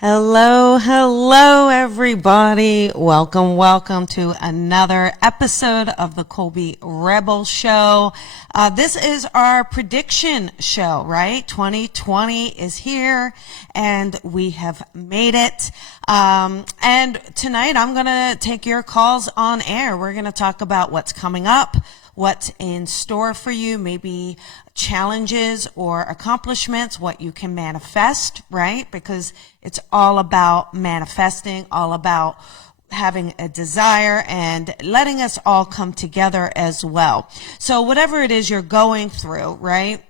Hello, everybody. Welcome to another episode of the Colby Rebel Show. This is our prediction show, right? 2020 is here, and we have made it. And tonight I'm going to take your calls on air. We're going to talk about what's coming up, what's in store for you, maybe challenges or accomplishments, what you can manifest, right? Because it's all about manifesting, all about having a desire and letting us all come together as well. So whatever it is you're going through, right?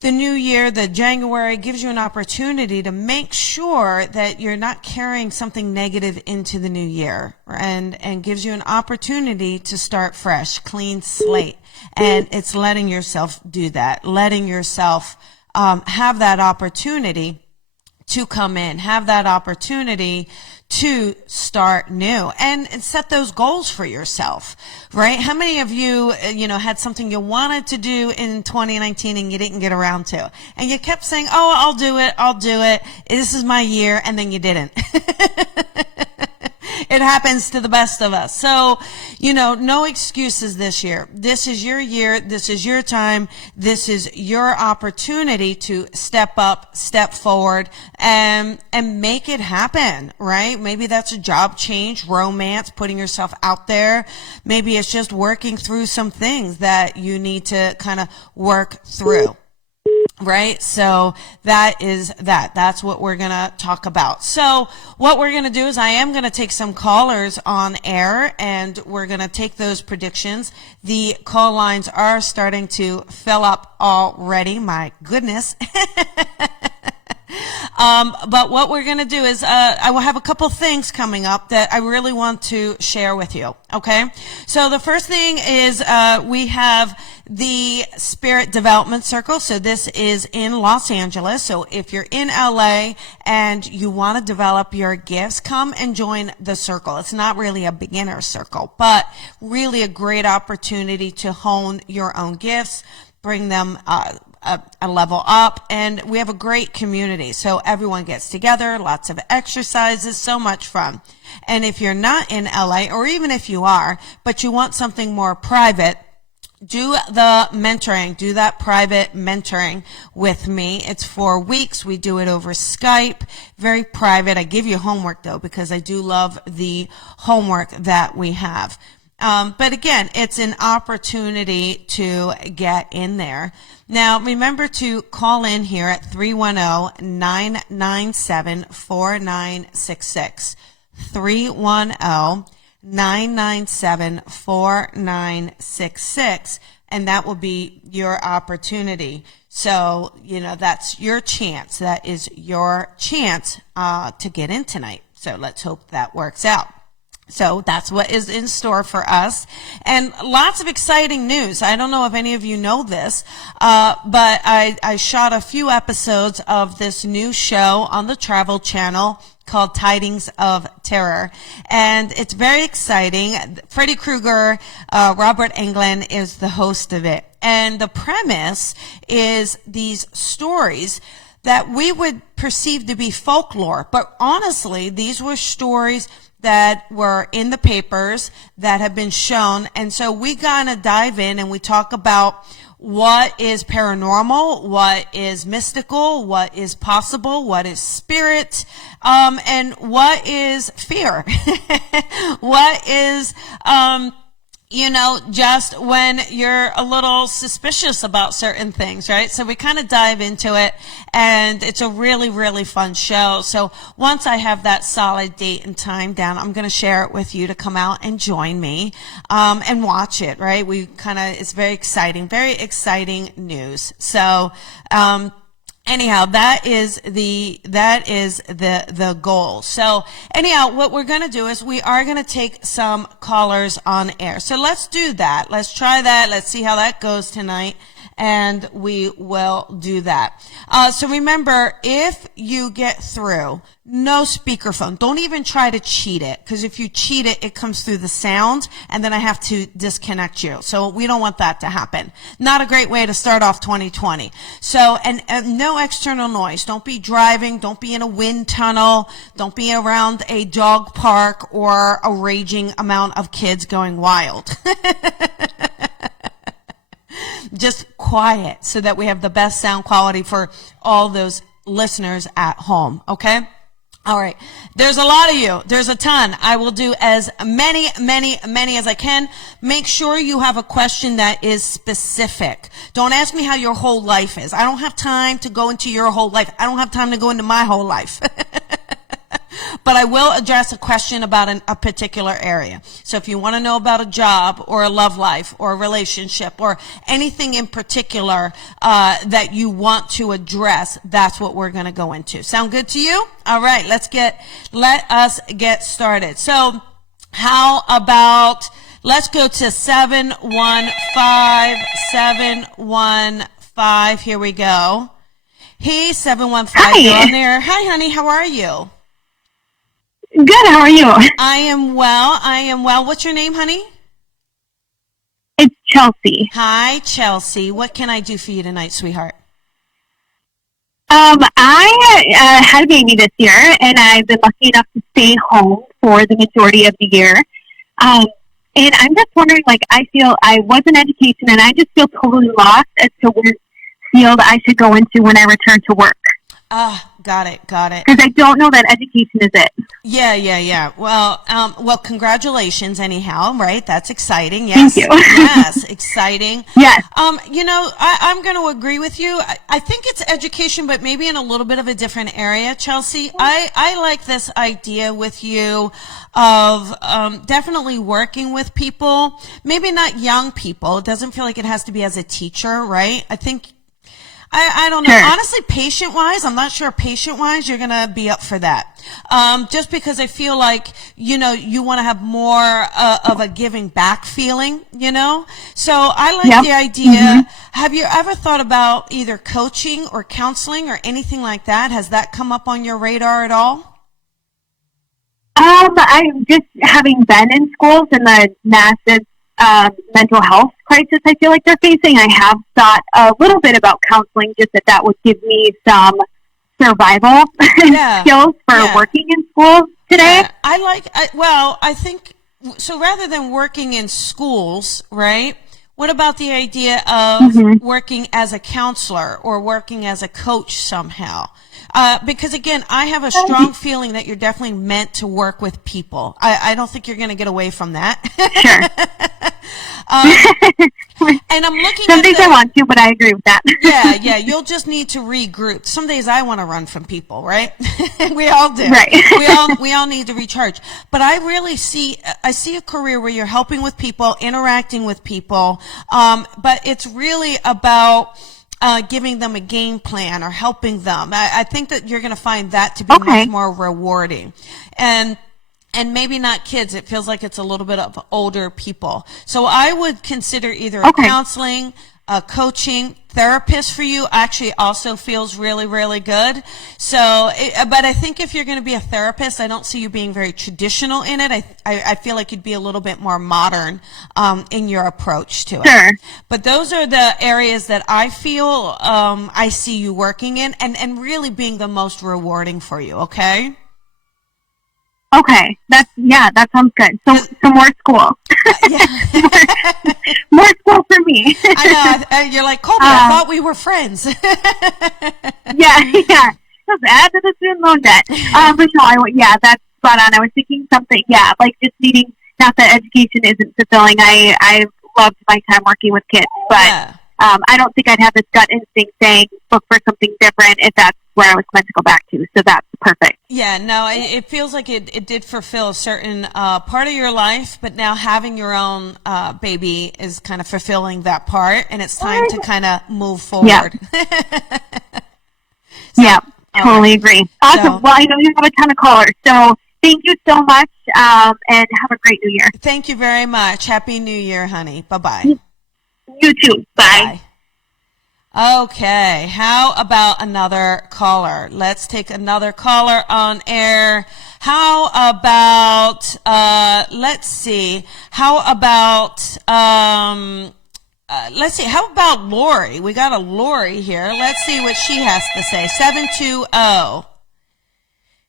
The new year, the January, gives you an opportunity to make sure that you're not carrying something negative into the new year, and gives you an opportunity to start fresh, clean slate. And it's letting yourself do that, letting yourself have that opportunity to come in, have that opportunity to start new and set those goals for yourself, right? How many of you, had something you wanted to do in 2019 and you didn't get around to, and you kept saying, oh, I'll do it. This is my year. And then you didn't. It happens to the best of us. So, no excuses this year. This is your year. This is your time. This is your opportunity to step up, step forward, and make it happen, right? Maybe that's a job change, romance, putting yourself out there. Maybe it's just working through some things that you need to kind of work through. Right? So that's what we're going to talk about. So what we're going to do is I am going to take some callers on air, and we're going to take those predictions. The call lines are starting to fill up already. My goodness. But what we're going to do is, I will have a couple things coming up that I really want to share with you. Okay. So the first thing is, we have the Spirit Development Circle. So this is in Los Angeles. So if you're in LA and you want to develop your gifts, come and join the circle. It's not really a beginner circle, but really a great opportunity to hone your own gifts, bring them, a level up, and we have a great community. So everyone gets together, lots of exercises, so much fun. And if you're not in LA, or even if you are, but you want something more private, do the mentoring, do that private mentoring with me. It's 4 weeks. We do it over Skype, very private. I give you homework though, because I do love the homework that we have. But again, it's an opportunity to get in there. Now, remember to call in here at 310-997-4966. 310-997-4966. And that will be your opportunity. So, that's your chance. That is your chance to get in tonight. So let's hope that works out. So that's what is in store for us, and lots of exciting news. I don't know if any of you know this, but I shot a few episodes of this new show on the Travel Channel called Tidings of Terror, and it's very exciting. Freddy Krueger, Robert Englund is the host of it, and the premise is these stories that we would perceive to be folklore, but honestly, these were stories that were in the papers that have been shown. And so we gotta dive in and we talk about what is paranormal, what is mystical, what is possible, what is spirit, and what is fear. What is, just when you're a little suspicious about certain things, right? So we kind of dive into it, and it's a really, really fun show. So once I have that solid date and time down, I'm going to share it with you to come out and join me, and watch it, right? It's very exciting news. So, anyhow, that is the goal. So anyhow, what we're going to do is we are going to take some callers on air. So let's do that. Let's try that. Let's see how that goes tonight. And we will do that. So remember, if you get through, no speakerphone. Don't even try to cheat it, because if you cheat it, it comes through the sound, and then I have to disconnect you. So we don't want that to happen. Not a great way to start off 2020. So, and no external noise. Don't be driving. Don't be in a wind tunnel. Don't be around a dog park or a raging amount of kids going wild. Just quiet so that we have the best sound quality for all those listeners at home, okay? All right. There's a lot of you. There's a ton. I will do as many as I can. Make sure you have a question that is specific. Don't ask me how your whole life is. I don't have time to go into your whole life. I don't have time to go into my whole life. But I will address a question about a particular area. So if you want to know about a job or a love life or a relationship or anything in particular that you want to address, that's what we're going to go into. Sound good to you? All right, let us get started. So how about, let's go to 715. Here we go. Hey, 715, Hi. you're on there. Hi, honey, how are you? Good, how are you? I am well. What's your name, honey? It's Chelsea. Hi, Chelsea. What can I do for you tonight, sweetheart? I had a baby this year, and I've been lucky enough to stay home for the majority of the year. And I'm just wondering, I feel I was in education, and I just feel totally lost as to what field I should go into when I return to work. Got it. Because I don't know that education is it. Yeah. Well, congratulations anyhow, right? That's exciting. Yes. Thank you. Yes, exciting. Yes. I'm going to agree with you. I think it's education, but maybe in a little bit of a different area, Chelsea. I like this idea with you of definitely working with people, maybe not young people. It doesn't feel like it has to be as a teacher, right? I think I don't know. Sure. Honestly, patient-wise, I'm not sure patient-wise you're going to be up for that. Just because I feel like, you want to have more of a giving back feeling, So I like the idea. Mm-hmm. Have you ever thought about either coaching or counseling or anything like that? Has that come up on your radar at all? I'm just having been in schools and the massive mental health crisis I feel like they're facing. I have thought a little bit about counseling, just that would give me some survival skills for working in schools today. Yeah. I think, so rather than working in schools, right, what about the idea of working as a counselor or working as a coach somehow? Because again, I have a strong feeling that you're definitely meant to work with people. I don't think you're going to get away from that. Sure. And I'm looking Some days I want to, but I agree with that. Yeah. You'll just need to regroup. Some days I want to run from people, right? We all do. Right. We all need to recharge. But I really see a career where you're helping with people, interacting with people. But it's really about giving them a game plan or helping them. I think that you're going to find that to be much more rewarding. And maybe not kids. It feels like it's a little bit of older people. So I would consider either a counseling, a coaching, therapist for you actually also feels really, really good. So, but I think if you're going to be a therapist, I don't see you being very traditional in it. I feel like you'd be a little bit more modern in your approach to it. Sure. But those are the areas that I feel I see you working in and really being the most rewarding for you, okay? Okay, that sounds good. So more school. more school for me. I know. You're like, Colby, I thought we were friends. Yeah. Just add to the student loan debt. But no, that's spot on. I was thinking something, like just needing, not that education isn't fulfilling. I loved my time working with kids, but I don't think I'd have this gut instinct saying, look for something different if that's where I was meant to go back to. So that's perfect. Yeah, no, it feels like it did fulfill a certain part of your life, but now having your own baby is kind of fulfilling that part, and it's time to kind of move forward. Yeah, totally agree. Awesome. So, Well, I know you have a ton of callers, so thank you so much, and have a great New Year. thank you very much. Happy New Year, honey. Bye-bye. You too. Bye. Bye-bye. Okay, how about another caller? Let's take another caller on air. How about, let's see, how about Lori? We got a Lori here. Let's see what she has to say. 720.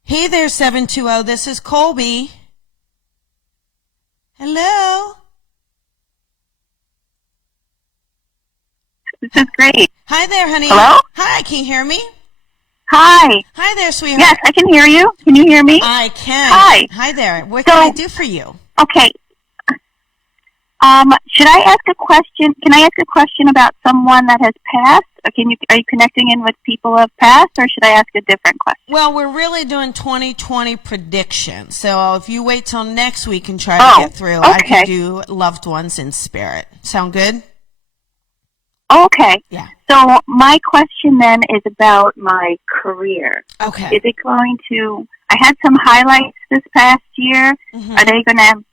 Hey there, 720. This is Colby. Hello. This is great. Hi there, honey. Hello? Hi, can you hear me? Hi. Hi there, sweetheart. Yes, I can hear you. Can you hear me? I can. Hi. Hi there. What can I do for you? Okay. Should I ask a question? Can I ask a question about someone that has passed? Or are you connecting in with people who have passed, or should I ask a different question? Well, we're really doing 2020 predictions. So if you wait till next week and try to get through, okay. I can do loved ones in spirit. Sound good? Okay. Yeah. So my question then is about my career. Okay. Is it going to? I had some highlights this past year. Mm-hmm. Are they going to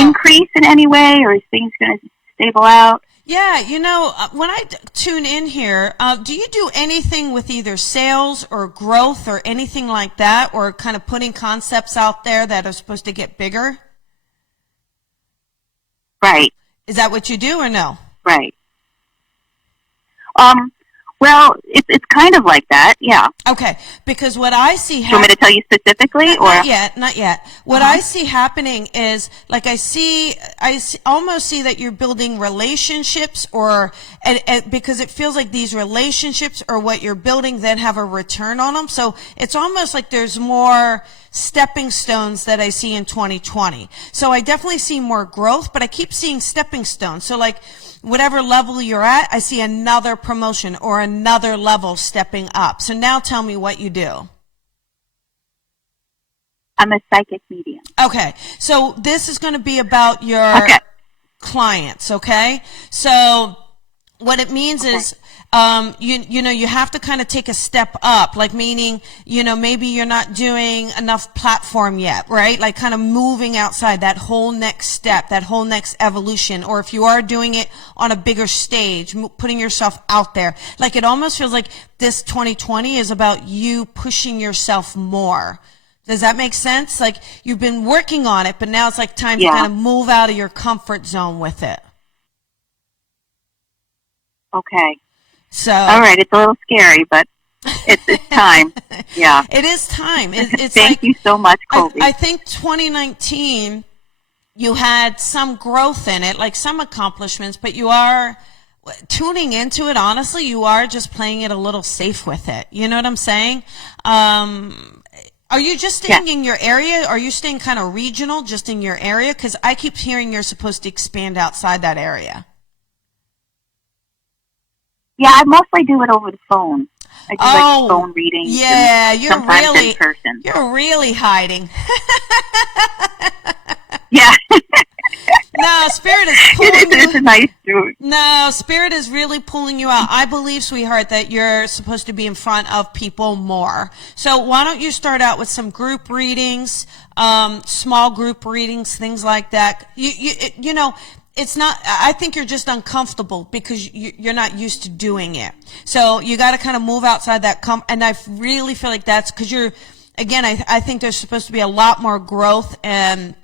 increase in any way, or is things going to stable out? Yeah, when I tune in here, do you do anything with either sales or growth or anything like that, or kind of putting concepts out there that are supposed to get bigger? Right. Is that what you do or no? Right. Well, it's kind of like that, yeah. Okay, because what I see Do you want me to tell you specifically, or not yet. What I see happening is, like, I almost see that you're building relationships, because it feels like these relationships are what you're building, then have a return on them. So it's almost like there's more stepping stones that I see in 2020. So I definitely see more growth, but I keep seeing stepping stones. So like, whatever level you're at, I see another promotion or another level stepping up. So now tell me what you do. I'm a psychic medium. Okay. So this is going to be about your clients, okay? So what it means is, you have to kind of take a step up, like meaning, maybe you're not doing enough platform yet, right? Like kind of moving outside that whole next step, that whole next evolution. Or if you are doing it on a bigger stage, putting yourself out there, like it almost feels like this 2020 is about you pushing yourself more. Does that make sense? Like you've been working on it, but now it's like time to kind of move out of your comfort zone with it. Okay. So, all right, it's a little scary, but it's time. Yeah. It is time. It's Thank you so much, Colby. I think 2019, you had some growth in it, like some accomplishments, but you are tuning into it. Honestly, you are just playing it a little safe with it. You know what I'm saying? Are you just staying in your area? Are you staying kind of regional, just in your area? Because I keep hearing you're supposed to expand outside that area. Yeah, I mostly do it over the phone. I do like phone readings. Yeah, sometimes in person. You're really hiding. Yeah. No, Spirit is pulling you. It's a nice dude. No, Spirit is really pulling you out. I believe, sweetheart, that you're supposed to be in front of people more. So why don't you start out with some group readings, small group readings, things like that. It's not, I think you're just uncomfortable because you're not used to doing it. So you got to kind of move outside that and I really feel like that's because I think there's supposed to be a lot more growth and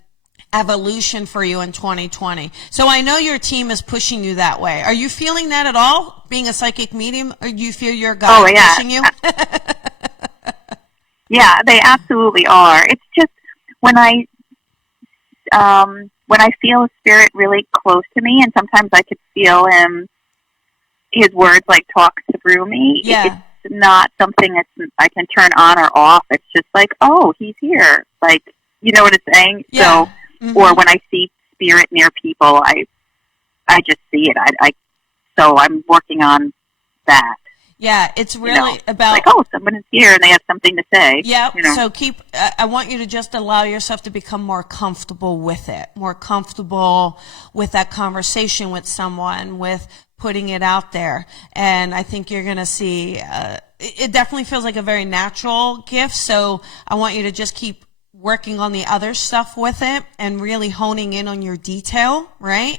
evolution for you in 2020. So I know your team is pushing you that way. Are you feeling that at all, being a psychic medium, or do you feel your guide pushing you? Yeah, they absolutely are. It's just when I feel a spirit really close to me, and sometimes I could feel his words like talk through me. Yeah. It's not something that I can turn on or off. It's just like, oh, he's here. Like, you know what it's saying? Yeah. So, or when I see spirit near people, I just see it. So I'm working on that. Yeah, it's really about like, oh, someone is here and they have something to say. Yeah, so I want you to just allow yourself to become more comfortable with it, more comfortable with that conversation with someone, with putting it out there. And I think you're going to see it definitely feels like a very natural gift. So I want you to just keep working on the other stuff with it and really honing in on your detail, right?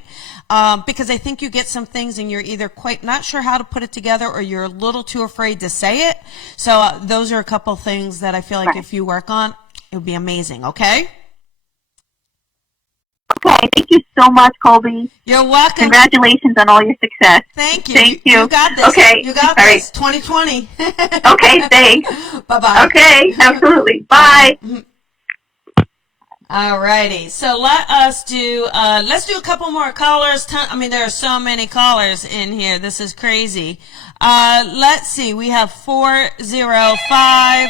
Because I think you get some things and you're either quite not sure how to put it together or you're a little too afraid to say it. So those are a couple things that I feel like if you work on, it would be amazing, okay? Okay, thank you so much, Colby. You're welcome. Congratulations on all your success. Thank you. Thank you. You got this. Okay. You got all this. Right. 2020. Okay, thanks. Bye-bye. Okay, absolutely. Bye. All righty. So let's do a couple more callers. I mean, there are so many callers in here. This is crazy. Let's see. We have 405.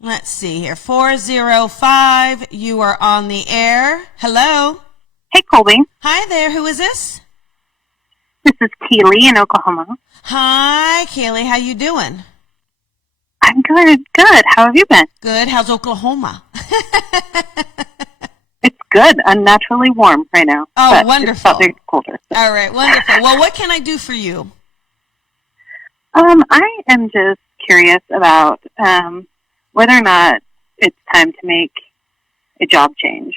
Let's see here. 405. You are on the air. Hello. Hey, Colby. Hi there. Who is this? This is Keely in Oklahoma. Hi, Kaylee. How you doing? I'm good. Good. How have you been? Good. How's Oklahoma? It's good. Unnaturally warm right now. Oh, but wonderful. It's probably colder. So. All right. Wonderful. Well, what can I do for you? I am just curious about whether or not it's time to make a job change.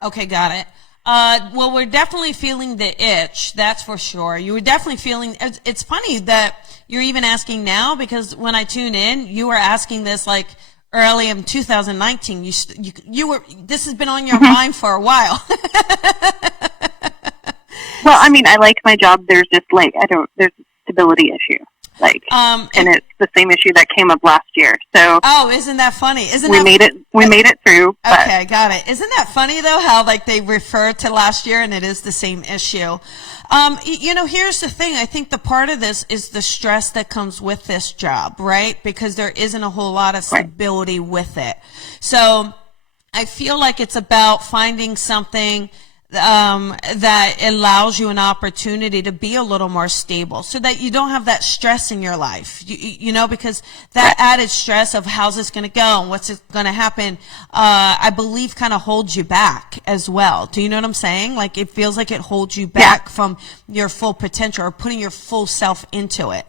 Okay, got it. Well, we're definitely feeling the itch, that's for sure. You were definitely feeling, it's funny that you're even asking now, because when I tune in, you were asking this like early in 2019. You were, this has been on your mind for a while. Well, I mean, I like my job. There's just like, there's a stability issue. Like, and it's the same issue that came up last year. So, oh, isn't that funny? We made it through. Okay, got it. Isn't that funny though? How like they refer to last year and it is the same issue. Here's the thing. I think the part of this is the stress that comes with this job, right? Because there isn't a whole lot of stability with it. So, I feel like it's about finding something that allows you an opportunity to be a little more stable so that you don't have that stress in your life, because that added stress of how's this going to go and what's going to happen, I believe kind of holds you back as well. Do you know what I'm saying? Like it feels like it holds you back from your full potential or putting your full self into it,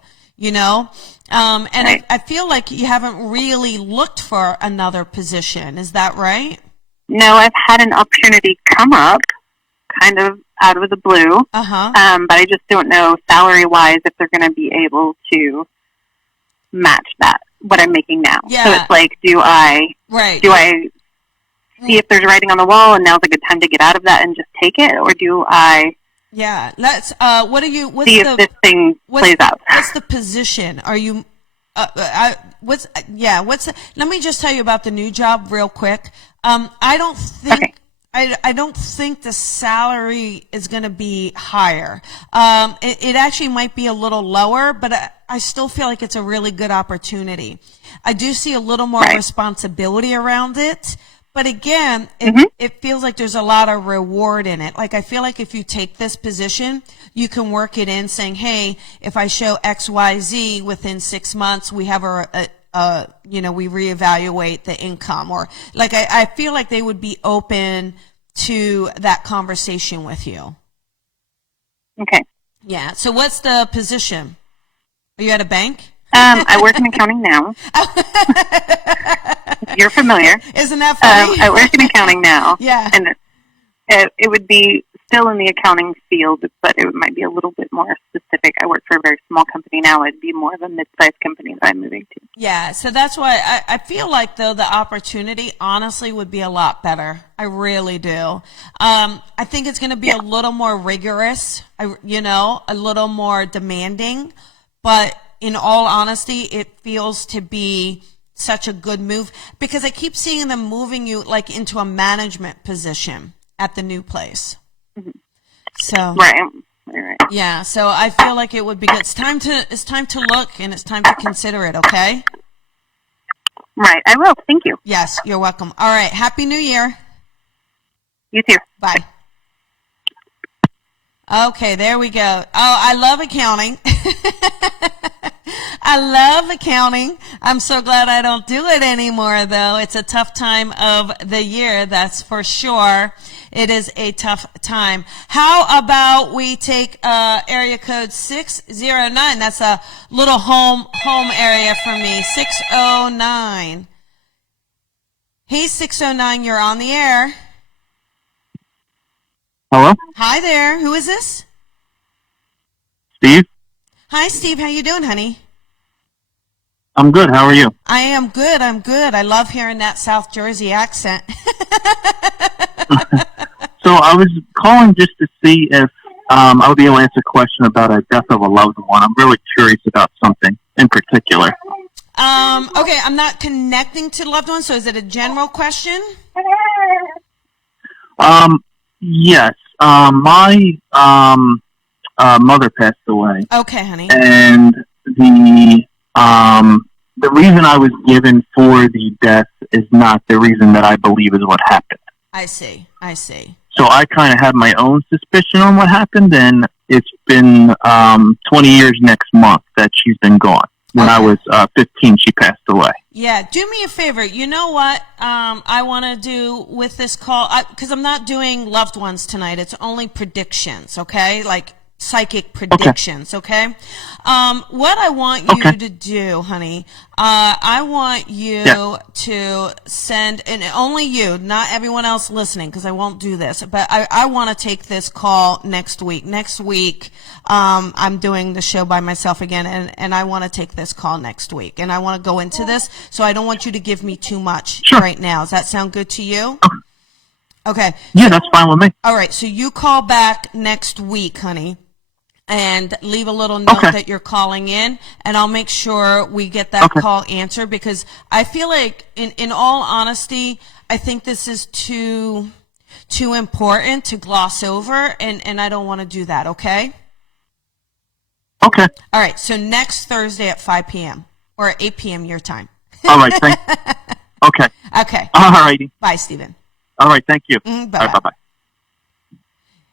I feel like you haven't really looked for another position. Is that right? No, I've had an opportunity come up kind of out of the blue. But I just don't know salary-wise if they're going to be able to match that, what I'm making now. Yeah. So it's like, do I see if there's writing on the wall and now's a good time to get out of that and just take it? Or do I let's, see if this thing plays out? What's the position? Are you, let me just tell you about the new job real quick. I don't think, I don't think the salary is going to be higher. It actually might be a little lower, but I still feel like it's a really good opportunity. I do see a little more responsibility around it. But again, it feels like there's a lot of reward in it. Like I feel like if you take this position, you can work it in saying, hey, if I show X, Y, Z within 6 months, we have we reevaluate the income, or like I feel like they would be open to that conversation with you. Okay. Yeah. So what's the position? Are you at a bank? I work in accounting now. You're familiar. Isn't that funny? I work in accounting now. Yeah. And it would be still in the accounting field, but it might be a little bit more specific. I work for a very small company now. It'd be more of a mid-sized company that I'm moving to. Yeah, so that's why I feel like, though, the opportunity, honestly, would be a lot better. I really do. I think it's going to be a little more rigorous, a little more demanding. But in all honesty, it feels to be such a good move because I keep seeing them moving you like into a management position at the new place. So right. Yeah, so I feel like it would be good. It's time to look and it's time to consider it, okay? Right, I will. Thank you. Yes, you're welcome. All right, Happy New Year. You too. Bye. Okay, there we go. Oh, I love accounting. I love accounting. I'm so glad I don't do it anymore, though. It's a tough time of the year, that's for sure. It is a tough time. How about we take area code 609? That's a little home area for me. 609. Hey, 609, you're on the air. Hello? Hi there. Who is this? Steve? Hi, Steve. How you doing, honey? I'm good. How are you? I am good. I'm good. I love hearing that South Jersey accent. So I was calling just to see if I would be able to answer a question about a death of a loved one. I'm really curious about something in particular. Okay, I'm not connecting to loved ones, so is it a general question? Yes. My mother passed away. Okay, honey. And the reason I was given for the death is not the reason that I believe is what happened. I see. So I kind of have my own suspicion on what happened, and it's been 20 years next month that she's been gone. When I was 15, she passed away. Yeah, do me a favor. You know what I want to do with this call? Because I'm not doing loved ones tonight. It's only predictions, okay? Like psychic predictions, okay? What I want you to do, honey, I want you to send, and only you, not everyone else listening, because I won't do this, but I want to take this call next week. Next week, I'm doing the show by myself again, and I want to take this call next week, and I want to go into this, so I don't want you to give me too much right now. Does that sound good to you? Okay. Yeah, that's fine with me. All right, so you call back next week, honey, and leave a little note that you're calling in, and I'll make sure we get that call answered, because I feel like, in all honesty, I think this is too important to gloss over, and I don't want to do that, okay? Okay. All right, so next Thursday at 5 p.m. or 8 p.m. your time. All right, Okay. Okay. All righty. Bye, Stephen. All right, thank you. Bye-bye. All right, bye-bye.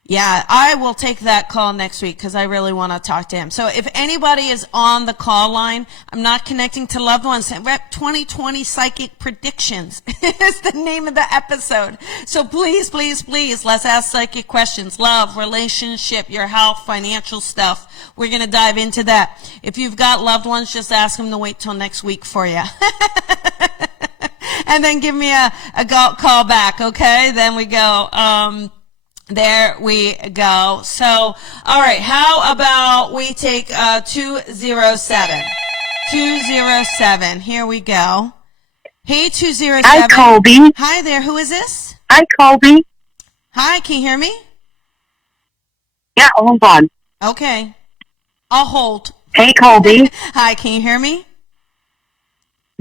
Yeah, I will take that call next week because I really want to talk to him. So if anybody is on the call line, I'm not connecting to loved ones. Rep 2020 Psychic Predictions is the name of the episode. So please, please, please, let's ask psychic questions. Love, relationship, your health, financial stuff. We're going to dive into that. If you've got loved ones, just ask them to wait till next week for you. And then give me a call back, okay? Then we go. There we go. So, all right, how about we take 207? 207. Here we go. Hey, 207. Hi, Colby. Hi there. Who is this? Hi, Colby. Hi, can you hear me? Yeah, hold on. Okay. I'll hold. Hey, Colby. Hi, can you hear me?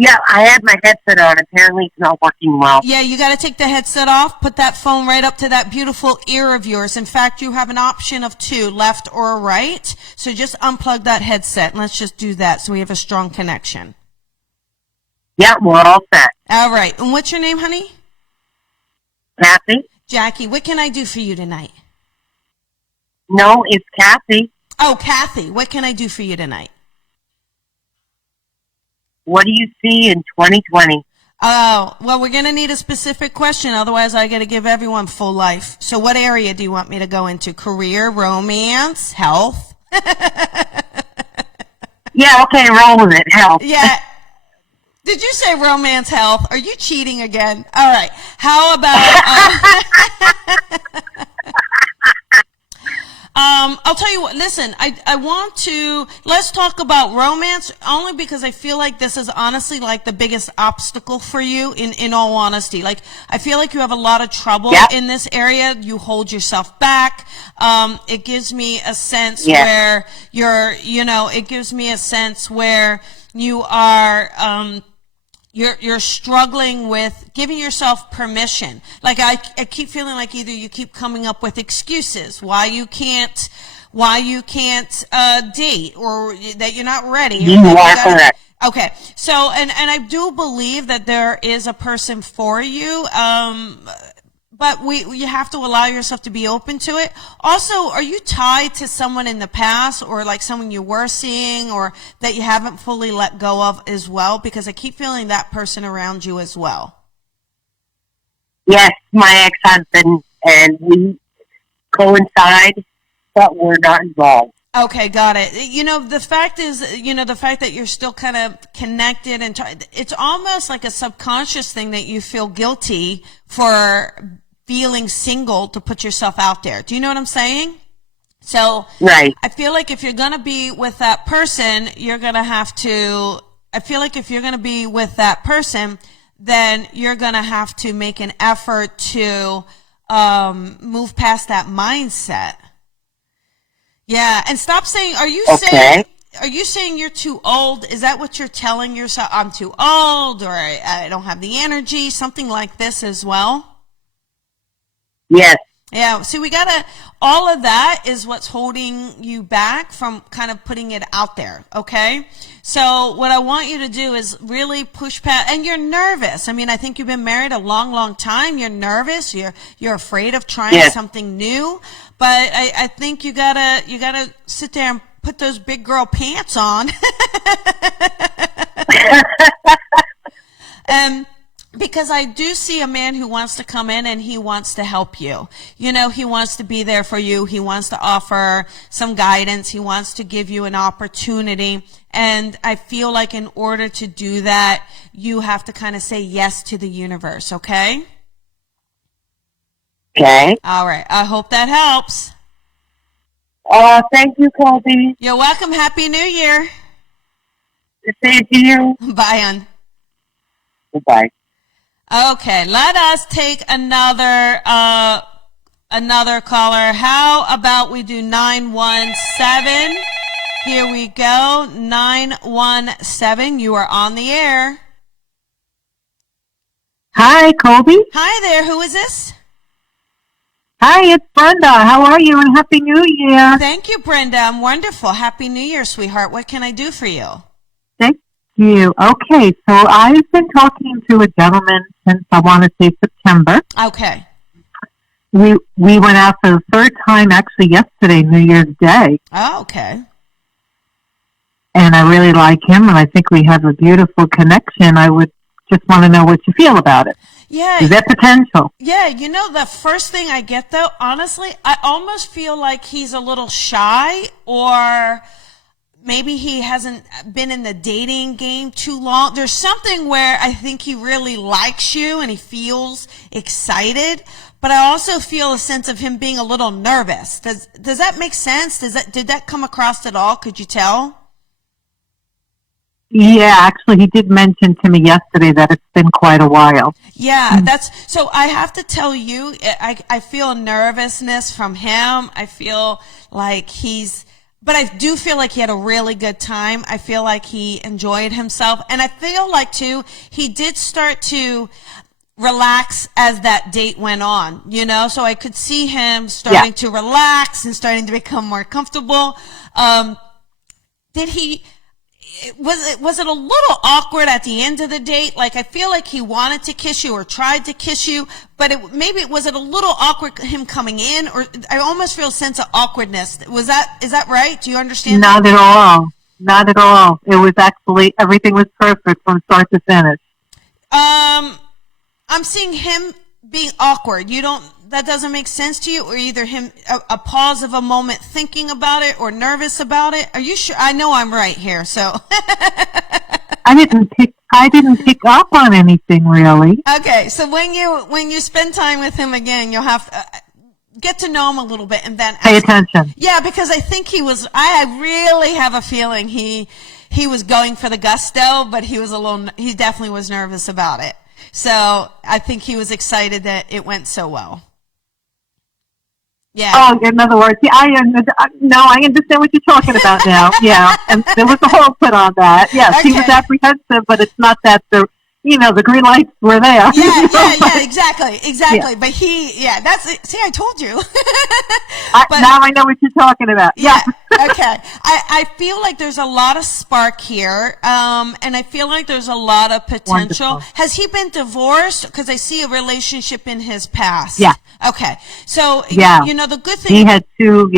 Yeah, I had my headset on. Apparently it's not working well. Yeah, you got to take the headset off. Put that phone right up to that beautiful ear of yours. In fact, you have an option of two, left or right. So just unplug that headset. And let's just do that so we have a strong connection. Yeah, we're all set. All right. And what's your name, honey? Kathy? Jackie. What can I do for you tonight? No, it's Kathy. Oh, Kathy. What can I do for you tonight? What do you see in 2020? Oh, well, we're going to need a specific question. Otherwise, I got to give everyone full life. So what area do you want me to go into? Career, romance, health? Yeah, okay, roll with it. Health. Yeah. Did you say romance, health? Are you cheating again? All right. How about... I'll tell you what, listen, I want to, let's talk about romance, only because I feel like this is honestly like the biggest obstacle for you, in all honesty. Like, I feel like you have a lot of trouble in this area. You hold yourself back. It gives me a sense where it gives me a sense where you are, you're struggling with giving yourself permission. Like I keep feeling like either you keep coming up with excuses why you can't date, or that you're not ready. You are correct. Okay. So and I do believe that there is a person for you. but you have to allow yourself to be open to it. Also, are you tied to someone in the past, or like someone you were seeing, or that you haven't fully let go of as well? Because I keep feeling that person around you as well. Yes, my ex-husband, and we coincide, but we're not involved. Okay, got it. The fact is, the fact that you're still kind of connected, and it's almost like a subconscious thing that you feel guilty for feeling single to put yourself out there. Do you know what I'm saying? So right. I feel like if you're going to be with that person, you're going to have to, I feel like if you're going to be with that person, then you're going to have to make an effort to move past that mindset. Yeah, and stop saying, are you saying you're too old? Is that what you're telling yourself? I'm too old, or I don't have the energy, something like this as well? Yes. Yeah, see, all of that is what's holding you back from kind of putting it out there, okay? So what I want you to do is really push past, and you're nervous. I mean, I think you've been married a long, long time. You're nervous. You're afraid of trying something new. But I think you gotta sit there and put those big girl pants on. Because I do see a man who wants to come in and he wants to help you. He wants to be there for you. He wants to offer some guidance. He wants to give you an opportunity. And I feel like in order to do that, you have to kind of say yes to the universe, okay? Okay. All right. I hope that helps. Thank you, Colby. You're welcome. Happy New Year. The same to you. Bye, hon. Goodbye. Okay, let us take another caller. How about we do 917? Here we go. 917. You are on the air. Hi, Colby. Hi there. Who is this? Hi, it's Brenda. How are you? And Happy New Year. Thank you, Brenda. I'm wonderful. Happy New Year, sweetheart. What can I do for you? Thank you. Okay, so I've been talking to a gentleman since, I want to say, September. Okay. We went out for the third time, actually, yesterday, New Year's Day. Oh, okay. And I really like him, and I think we have a beautiful connection. I would just want to know what you feel about it. Yeah. Is there potential? Yeah, the first thing I get, though, honestly, I almost feel like he's a little shy, or maybe he hasn't been in the dating game too long. There's something where I think he really likes you and he feels excited, but I also feel a sense of him being a little nervous. Does that make sense? Did that come across at all? Could you tell? Yeah, actually, he did mention to me yesterday that it's been quite a while. Yeah, so I have to tell you, I feel nervousness from him. I feel like but I do feel like he had a really good time. I feel like he enjoyed himself. And I feel like, too, he did start to relax as that date went on, So I could see him starting to relax and starting to become more comfortable. Was it a little awkward at the end of the date? Like, I feel like he wanted to kiss you or tried to kiss you, but was it a little awkward him coming in? Or I almost feel a sense of awkwardness. Is that right? Do you understand? Not at all. Not at all. It was actually, everything was perfect from start to finish. I'm seeing him being awkward. That doesn't make sense to you, or either him a pause of a moment thinking about it or nervous about it? Are you sure? I know I'm right here, so. I didn't pick up on anything really. Okay, so when you spend time with him again, you'll have to get to know him a little bit and then pay attention. Yeah, because I think I really have a feeling he was going for the gusto, but he definitely was nervous about it. So I think he was excited that it went so well. Yeah. Oh, in other words, I understand what you're talking about now. Yeah, and there was a whole put on that. Yes, okay. He was apprehensive, but it's not that the the green lights were there. Yeah, exactly. Yeah. But that's it. See, I told you. Now I know what you're talking about. Yeah. Okay. I feel like there's a lot of spark here, and I feel like there's a lot of potential. Wonderful. Has he been divorced? Because I see a relationship in his past. Yeah. Okay. So, Yeah. the good thing. He had two,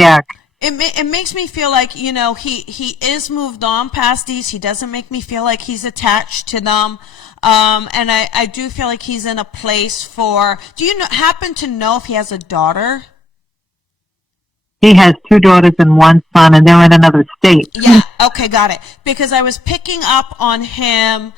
It makes me feel like, he is moved on past these. He doesn't make me feel like he's attached to them. And I do feel like he's in a place do you happen to know if he has a daughter? He has two daughters and one son, and they're in another state. Yeah, okay, got it. Because I was picking up on him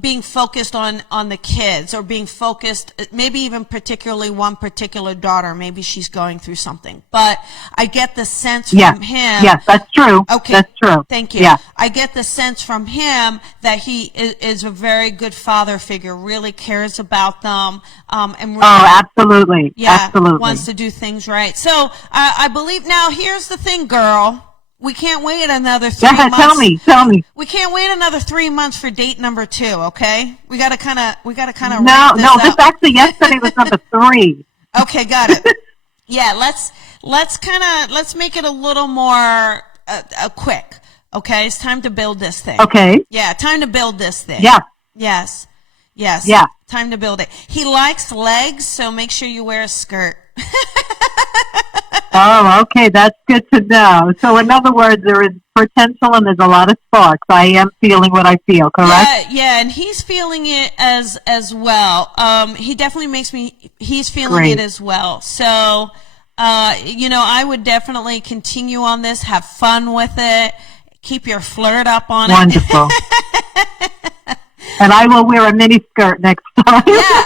being focused on the kids, or being focused, maybe even particularly one particular daughter. Maybe she's going through something. But I get the sense from him. Yes, that's true. Okay, that's true. Thank you. Yeah. I get the sense from him that he is a very good father figure, really cares about them, and really, absolutely. yeah, Absolutely. wants to do things right. So I believe, now here's the thing, girl. We can't wait another 3 months. Tell me. We can't wait another 3 months for date number 2. Okay, we gotta kind of. No, this actually yesterday was number 3. Okay, got it. Yeah, let's make it a little more quick. Okay, it's time to build this thing. Okay. Yeah, time to build this thing. Yeah. Yes. Yeah. Time to build it. He likes legs, so make sure you wear a skirt. Oh, okay. That's good to know. So, in other words, there is potential and there's a lot of sparks. I am feeling what I feel, correct? Yeah, and he's feeling it as well. He definitely he's feeling it as well. So, I would definitely continue on this, have fun with it, keep your flirt up on it. Wonderful. And I will wear a mini skirt next time. Yeah,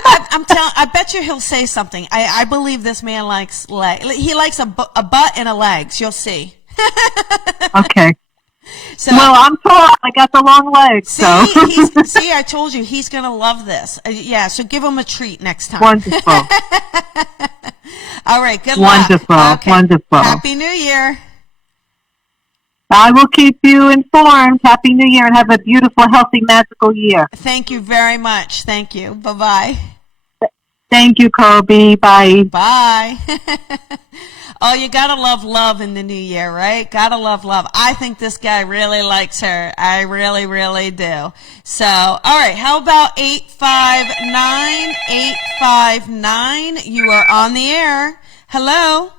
I bet you he'll say something. I believe this man likes legs. He likes a butt and a legs. You'll see. Okay. So, well, I'm tall. I got the long legs. See, I told you he's gonna love this. Yeah, so give him a treat next time. Wonderful. All right. Good luck. Wonderful. Okay. Wonderful. Happy New Year. I will keep you informed. Happy New Year and have a beautiful, healthy, magical year. Thank you very much. Thank you. Bye-bye. Thank you, Colby. Bye. Bye. Oh, you gotta love love in the new year, right? Gotta love love. I think this guy really likes her. I really, really do. So, all right. How about 859-859? You are on the air. Hello.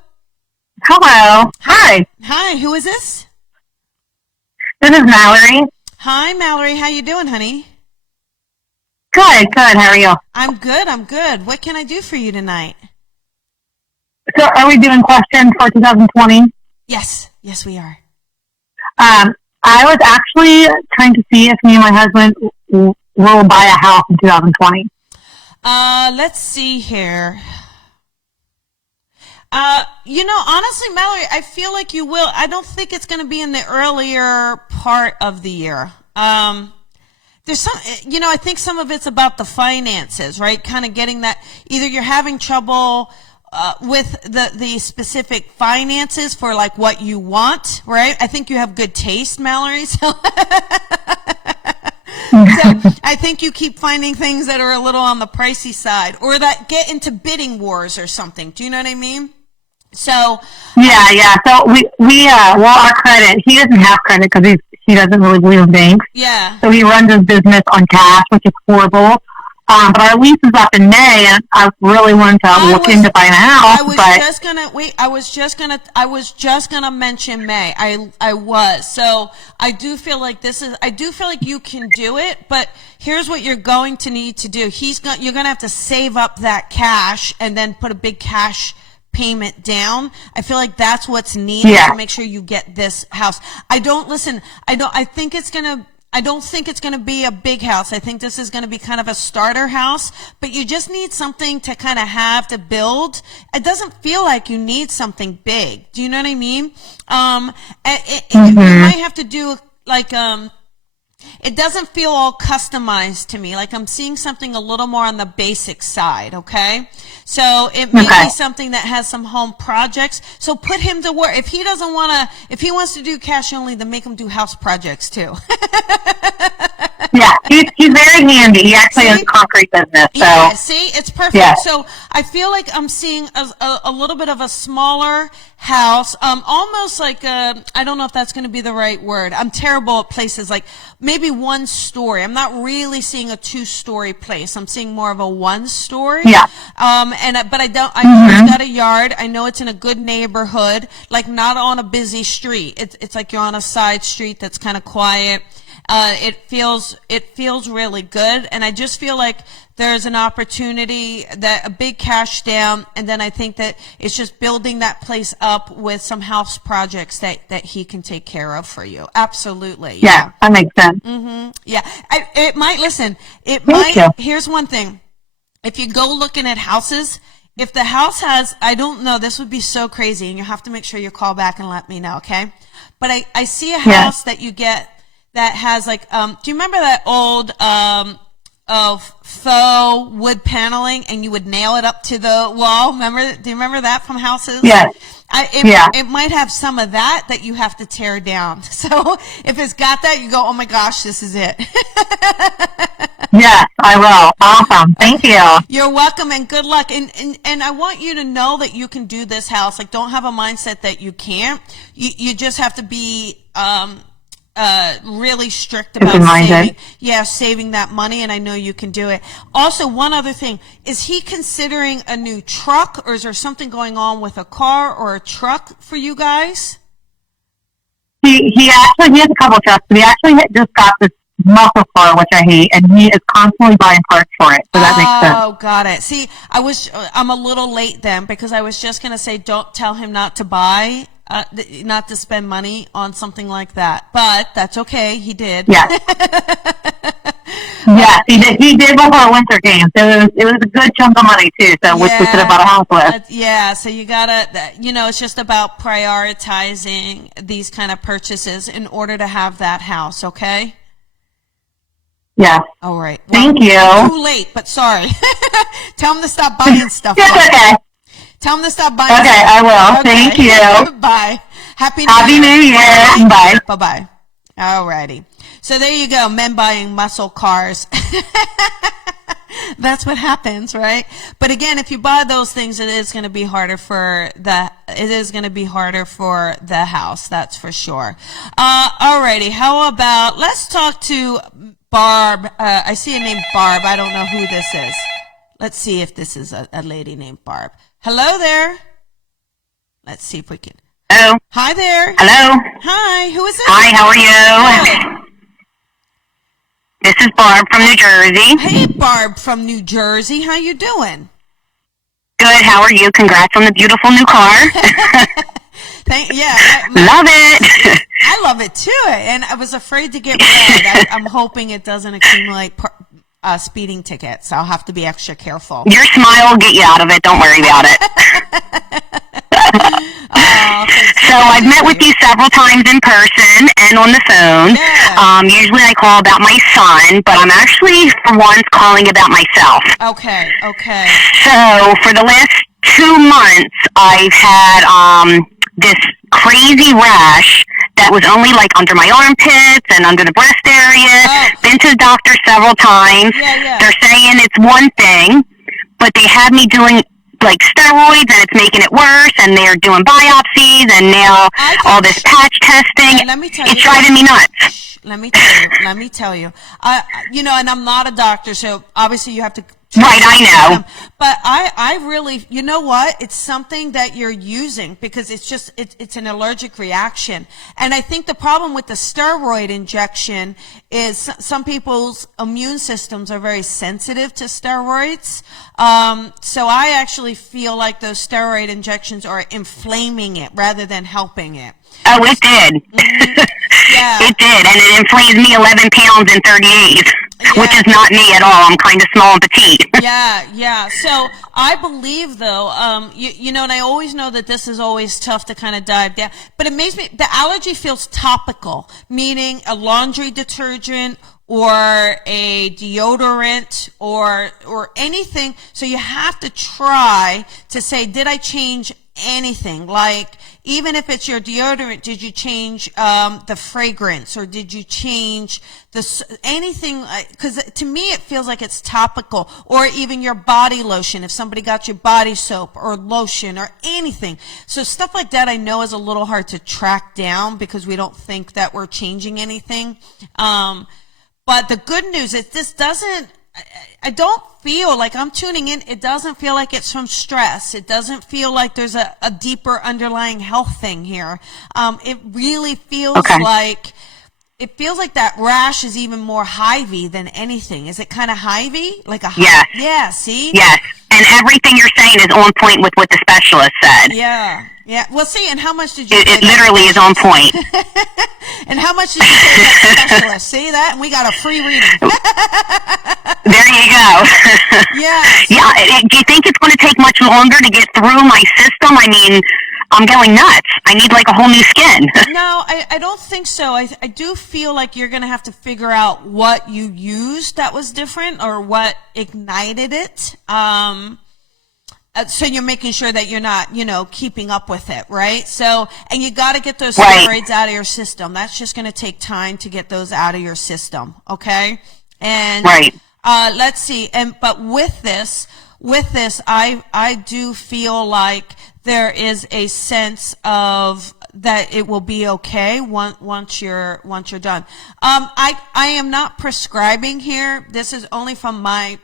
Hello. Hi. Hi. Who is this? This is Mallory. Hi, Mallory. How you doing, honey? Good. How are you? I'm good. What can I do for you tonight? So, are we doing questions for 2020? Yes, we are. I was actually trying to see if me and my husband will buy a house in 2020. Let's see here. Honestly, Mallory, I feel like you will. I don't think it's going to be in the earlier part of the year. There's some, I think some of it's about the finances, right? Kind of getting that, either you're having trouble with the specific finances for like what you want, right? I think you have good taste, Mallory. So I think you keep finding things that are a little on the pricey side, or that get into bidding wars or something. Do you know what I mean? So yeah. So our credit. He doesn't have credit because he doesn't really believe in banks. Yeah. So he runs his business on cash, which is horrible. But our lease is up in May, and I really wanted to look into buying a house. I was just gonna mention May. I was. So I do feel like you can do it, but here's what you're going to need to do. You're gonna have to save up that cash and then put a big cash payment down. I feel like that's what's needed to make sure you get this house. I don't think it's going to be a big house. I think this is going to be kind of a starter house, but you just need something to kind of have to build. It doesn't feel like you need something big. Do you know what I mean? You might have to do like, it doesn't feel all customized to me. Like I'm seeing something a little more on the basic side, okay? So it may be something that has some home projects. So put him to work. If he wants to do cash only, then make him do house projects too. Yeah, he's very handy. He actually has a concrete business. So. Yeah, see, it's perfect. Yeah. So I feel like I'm seeing a little bit of a smaller house, almost like I don't know if that's going to be the right word. I'm terrible at places like maybe 1 story. I'm not really seeing a 2-story place. I'm seeing more of a 1-story. Yeah. But I don't. I know it's got a yard. I know it's in a good neighborhood, like not on a busy street. It's like you're on a side street that's kind of quiet. It feels really good, and I just feel like there's an opportunity, that a big cash down, and then I think that it's just building that place up with some house projects that he can take care of for you. Absolutely. Yeah, that makes sense. Yeah. It might, listen, Thank you. Here's one thing. If you go looking at houses, if the house has, I don't know, this would be so crazy, and you have to make sure you call back and let me know, okay? But I see a house that you get that has like, do you remember that old of faux wood paneling, and you would nail it up to the wall? Do you remember that from houses? Yes. It might have some of that you have to tear down. So if it's got that, you go, oh my gosh, this is it. Yes, I will. Awesome. Thank you. You're welcome, and good luck. And I want you to know that you can do this house. Like, don't have a mindset that you can't. You just have to be really strict about saving that money, and I know you can do it. Also, one other thing, is he considering a new truck, or is there something going on with a car or a truck for you guys? He has a couple trucks, but he actually just got this muscle car, which I hate, and he is constantly buying parts for it, so that makes sense. Oh, got it. See, I'm a little late then, because I was just going to say, don't tell him not to buy, not to spend money on something like that, but that's okay. He did. Yeah. Yes, he did. He did before winter came, so it was a good chunk of money too. So which we could have bought a house with. Yeah. So you gotta, it's just about prioritizing these kind of purchases in order to have that house. Okay. Yeah. All right. Well, thank you. Too late, but sorry. Tell him to stop buying stuff. It's okay. Tell him to stop buying. Okay, stuff. I will. Okay. Thank you. Bye. Happy New Year. Bye. Bye-bye. Alrighty. So there you go, men buying muscle cars. That's what happens, right? But again, if you buy those things, it is going to be harder for the house, that's for sure. Alrighty, how about, let's talk to Barb. I see a name Barb. I don't know who this is. Let's see if this is a lady named Barb. Hello there. Let's see if we can. Hello. Hi there. Hello. Hi, who is this? Hi, how are you? Good. This is Barb from New Jersey. Hey, Barb from New Jersey. How you doing? Good, how are you? Congrats on the beautiful new car. Love it. I love it too, and I was afraid to get red. I'm hoping it doesn't accumulate speeding tickets. I'll have to be extra careful. Your smile will get you out of it. Don't worry about it. So I've met with you several times in person and on the phone. Yeah. Usually I call about my son, but I'm actually for once calling about myself. Okay. So for the last 2 months, I've had this crazy rash that was only like under my armpits and under the breast area. Oh. Been to the doctor several times. Yeah. They're saying it's one thing, but they had me doing like steroids and it's making it worse, and they're doing biopsies and now all this patch testing. Let me tell it's driving me nuts. Let me tell you. And I'm not a doctor, so obviously you have to. Right, I know. But I really, you know what? It's something that you're using because it's an allergic reaction. And I think the problem with the steroid injection is some people's immune systems are very sensitive to steroids. So I actually feel like those steroid injections are inflaming it rather than helping it. Oh, it did. Mm-hmm. Yeah. It did, and it inflamed me 11 pounds in 30 days. Yeah. Which is not me at all. I'm kind of small and petite. Yeah. So I believe, though, and I always know that this is always tough to kind of dive down, but it makes me, the allergy feels topical, meaning a laundry detergent or a deodorant or anything. So you have to try to say, did I change anything? Like, even if it's your deodorant, did you change the fragrance, or did you change anything? Because to me, it feels like it's topical, or even your body lotion. If somebody got you body soap or lotion or anything, so stuff like that, I know is a little hard to track down because we don't think that we're changing anything. But the good news is this doesn't. I don't feel like I'm tuning in. It doesn't feel like it's from stress. It doesn't feel like there's a deeper underlying health thing here. It really feels like that rash is even more hivey than anything. Is it kind of hivey? Like a yes. Yeah, see? Yes. And everything you're saying is on point with what the specialist said. Yeah. Yeah. Well, see, and how much did you It literally is on point. And how much did you pay that specialist? See that? And we got a free reading. There you go. Yeah. Yeah. Do you think it's going to take much longer to get through my system? I mean, I'm going nuts. I need like a whole new skin. No, I don't think so. I do feel like you're going to have to figure out what you used that was different, or what ignited it. So you're making sure that you're not, keeping up with it, right? So, and you got to get those steroids out of your system. That's just going to take time to get those out of your system, okay? And let's see. But with this, I do feel like there is a sense of that it will be okay once you're done. I am not prescribing here. This is only from my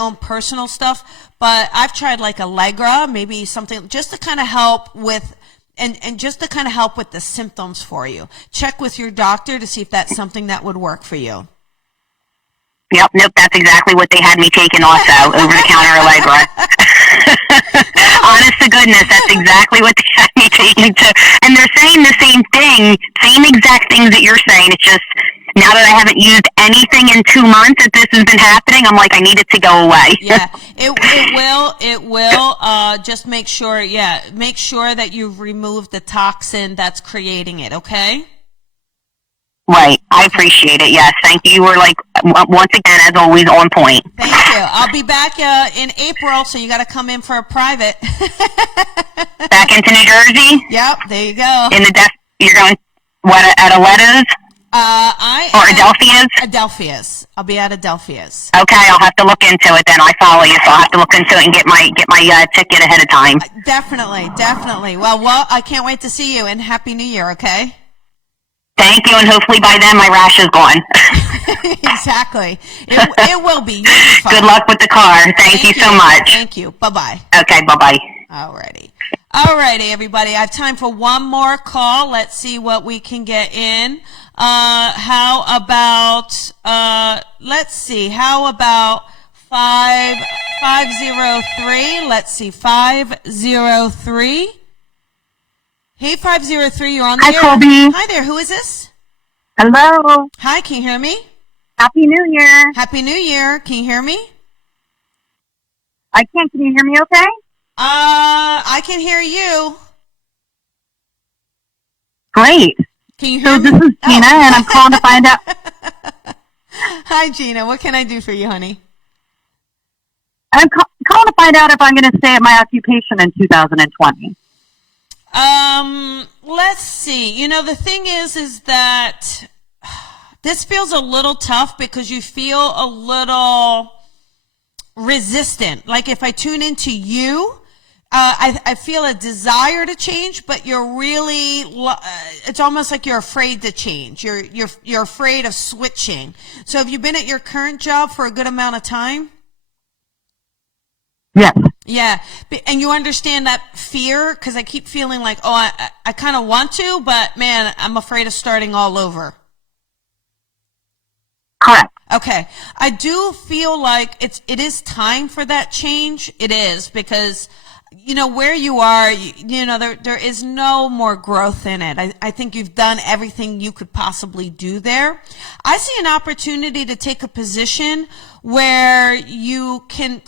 own personal stuff. But I've tried like Allegra, maybe something just to kind of help with, and just to kind of help with the symptoms for you. Check with your doctor to see if that's something that would work for you. Yep, nope, that's exactly what they had me taking also, over-the-counter Allegra. Honest to goodness, that's exactly what they had me taking to. And they're saying the same thing, same exact things that you're saying. It's just, now that I haven't used anything in 2 months that this has been happening, I'm like, I need it to go away. Yeah, it will. Just make sure that you've removed the toxin that's creating it, okay? Right. I appreciate it. Yes. Thank you. You were like, once again, as always, on point. Thank you. I'll be back in April, so you got to come in for a private. Back into New Jersey? Yep. There you go. You're going, what, at Aletta's? Or Adelphia's? Adelphia's. I'll be at Adelphia's. Okay. I'll have to look into it then. I follow you, so I'll have to look into it and get my ticket ahead of time. Definitely. Well, I can't wait to see you, and Happy New Year, okay? Thank you, and hopefully by then my rash is gone. Exactly. It will be. You'll be fine. Good luck with the car. Thank you so much. Thank you. Bye-bye. Okay, bye-bye. Alrighty, everybody. I have time for one more call. Let's see what we can get in. How about 503? Let's see, 503. Hey, 503, you're on the air. Hi, Colby. Hi there, who is this? Hello. Hi, can you hear me? Happy New Year. Happy New Year. Can you hear me? I can. Can you hear me okay? I can hear you. Great. Can you hear me? So this is Jeana, and I'm calling to find out. Hi, Jeana. What can I do for you, honey? I'm calling to find out if I'm going to stay at my occupation in 2020. Let's see. The thing is that this feels a little tough because you feel a little resistant. Like if I tune into you, I feel a desire to change, but you're really, it's almost like you're afraid to change. You're afraid of switching. So have you been at your current job for a good amount of time? Yes. Yeah, and you understand that fear? Because I keep feeling like, I kind of want to, but man, I'm afraid of starting all over. Correct. Okay. I do feel like it is time for that change. It is, because, where you are, there is no more growth in it. I think you've done everything you could possibly do there. I see an opportunity to take a position where you can,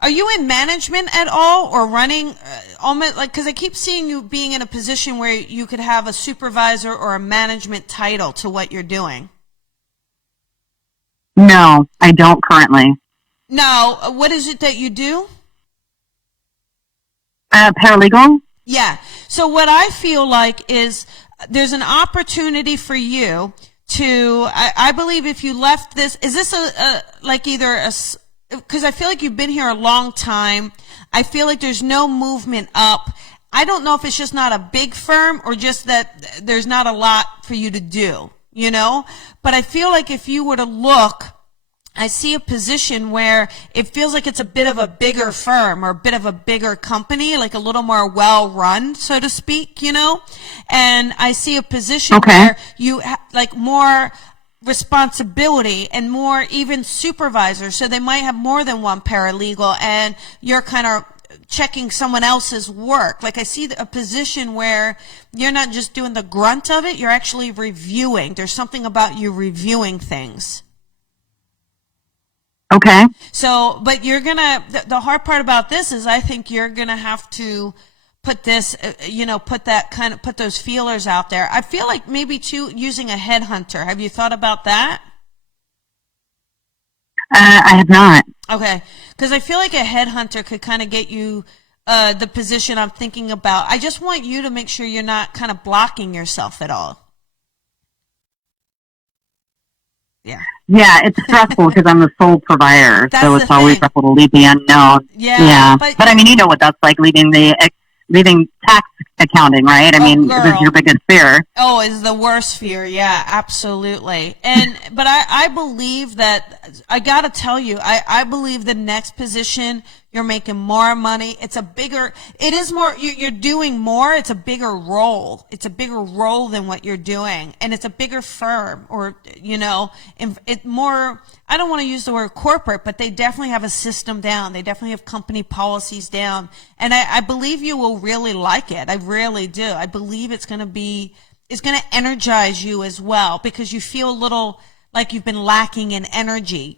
are you in management at all, or running almost like, because I keep seeing you being in a position where you could have a supervisor or a management title to what you're doing? No, I don't currently. Now, what is it that you do? Paralegal? Yeah. So what I feel like is there's an opportunity for you to, I believe if you left this, is this because I feel like you've been here a long time. I feel like there's no movement up. I don't know if it's just not a big firm or just that there's not a lot for you to do, you know? But I feel like if you were to look, I see a position where it feels like it's a bit of a bigger firm or a bit of a bigger company, like a little more well-run, so to speak, you know? And I see a position where you like more responsibility and more even supervisors. So they might have more than one paralegal and you're kind of checking someone else's work. Like I see a position where you're not just doing the grunt of it, you're actually reviewing. There's something about you reviewing things. Okay. So, but you're going to, the hard part about this is I think you're going to have to put this, put those feelers out there. I feel like maybe too using a headhunter. Have you thought about that? I have not. Okay. Because I feel like a headhunter could kind of get you the position I'm thinking about. I just want you to make sure you're not kind of blocking yourself at all. Yeah. Yeah, it's stressful because I'm the sole provider, so it's always stressful to leave the unknown. Yeah. But I mean, you know what that's like, leaving tax accounting, right? I mean, girl. this is your biggest fear. Oh, it's the worst fear. Yeah, absolutely. But I believe that, I got to tell you, I believe the next position, you're making more money. You're doing more. It's a bigger role. It's a bigger role than what you're doing. And it's a bigger firm or, it more, I don't want to use the word corporate, but they definitely have a system down. They definitely have company policies down. And I believe you will really like it. I really do. I believe it's going to energize you as well because you feel a little like you've been lacking in energy,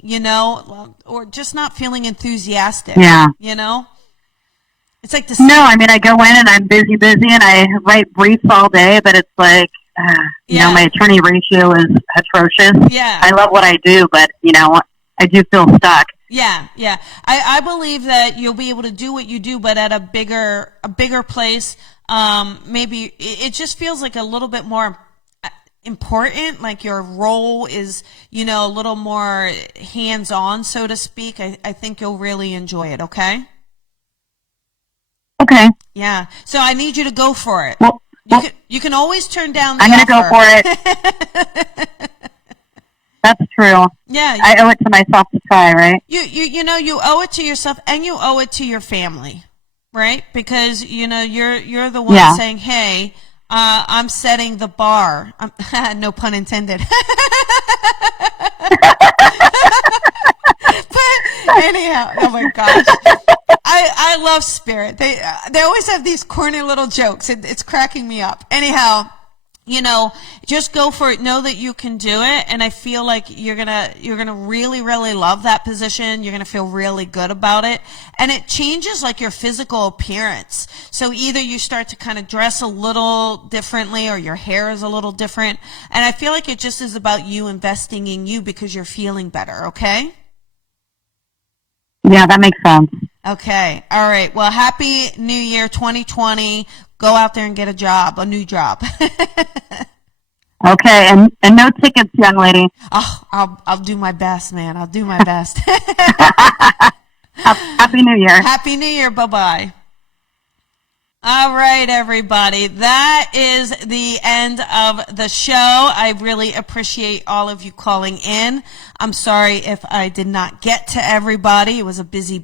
or just not feeling enthusiastic. Yeah. It's like No, I mean, I go in and I'm busy and I write briefs all day, but it's like, my attorney ratio is atrocious. Yeah. I love what I do, but, I do feel stuck. Yeah, yeah. I believe that you'll be able to do what you do, but at a bigger place. Maybe it just feels like a little bit more important, like your role is, a little more hands-on, so to speak. I think you'll really enjoy it, okay? Okay. Yeah. So I need you to go for it. Well, you can always turn down the I'm going to go for it. That's true. Yeah. I owe it to myself to try, right? You owe it to yourself and you owe it to your family, right? Because, you're the one saying, hey, I'm setting the bar. No pun intended. But anyhow, oh my gosh. I love Spirit. They always have these corny little jokes. It's cracking me up. Anyhow, just go for it. Know that you can do it. And I feel like you're gonna really, really love that position. You're gonna feel really good about it. And it changes like your physical appearance. So either you start to kind of dress a little differently or your hair is a little different. And I feel like it just is about you investing in you because you're feeling better. Okay? Yeah, that makes sense. Okay. All right. Well, happy New Year 2020. Go out there and get a new job. Okay, and no tickets, young lady. Oh, I'll do my best, man. I'll do my best. Happy New Year. Happy New Year. Bye-bye. All right, everybody. That is the end of the show. I really appreciate all of you calling in. I'm sorry if I did not get to everybody. It was a busy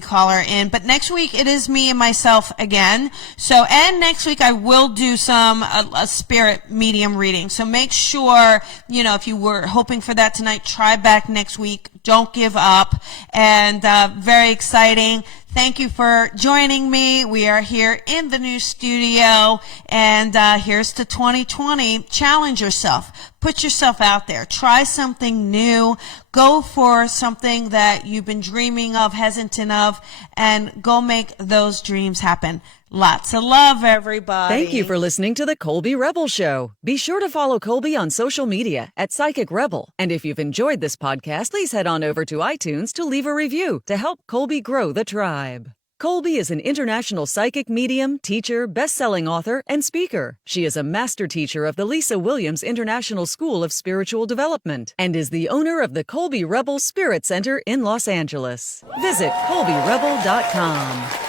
caller in. But next week it is me and myself again. So, and next week I will do some a spirit medium reading. So make sure, if you were hoping for that tonight, try back next week. Don't give up. And very exciting. Thank you for joining me. We are here in the new studio, and here's to 2020. Challenge yourself. put yourself out there. Try something new. Go for something that you've been dreaming of, hesitant of, and go make those dreams happen. Lots of love, everybody. Thank you for listening to the Colby Rebel Show. Be sure to follow Colby on social media at Psychic Rebel. And if you've enjoyed this podcast, please head on over to iTunes to leave a review to help Colby grow the tribe. Colby is an international psychic medium, teacher, best-selling author, and speaker. She is a master teacher of the Lisa Williams International School of Spiritual Development and is the owner of the Colby Rebel Spirit Center in Los Angeles. Visit ColbyRebel.com.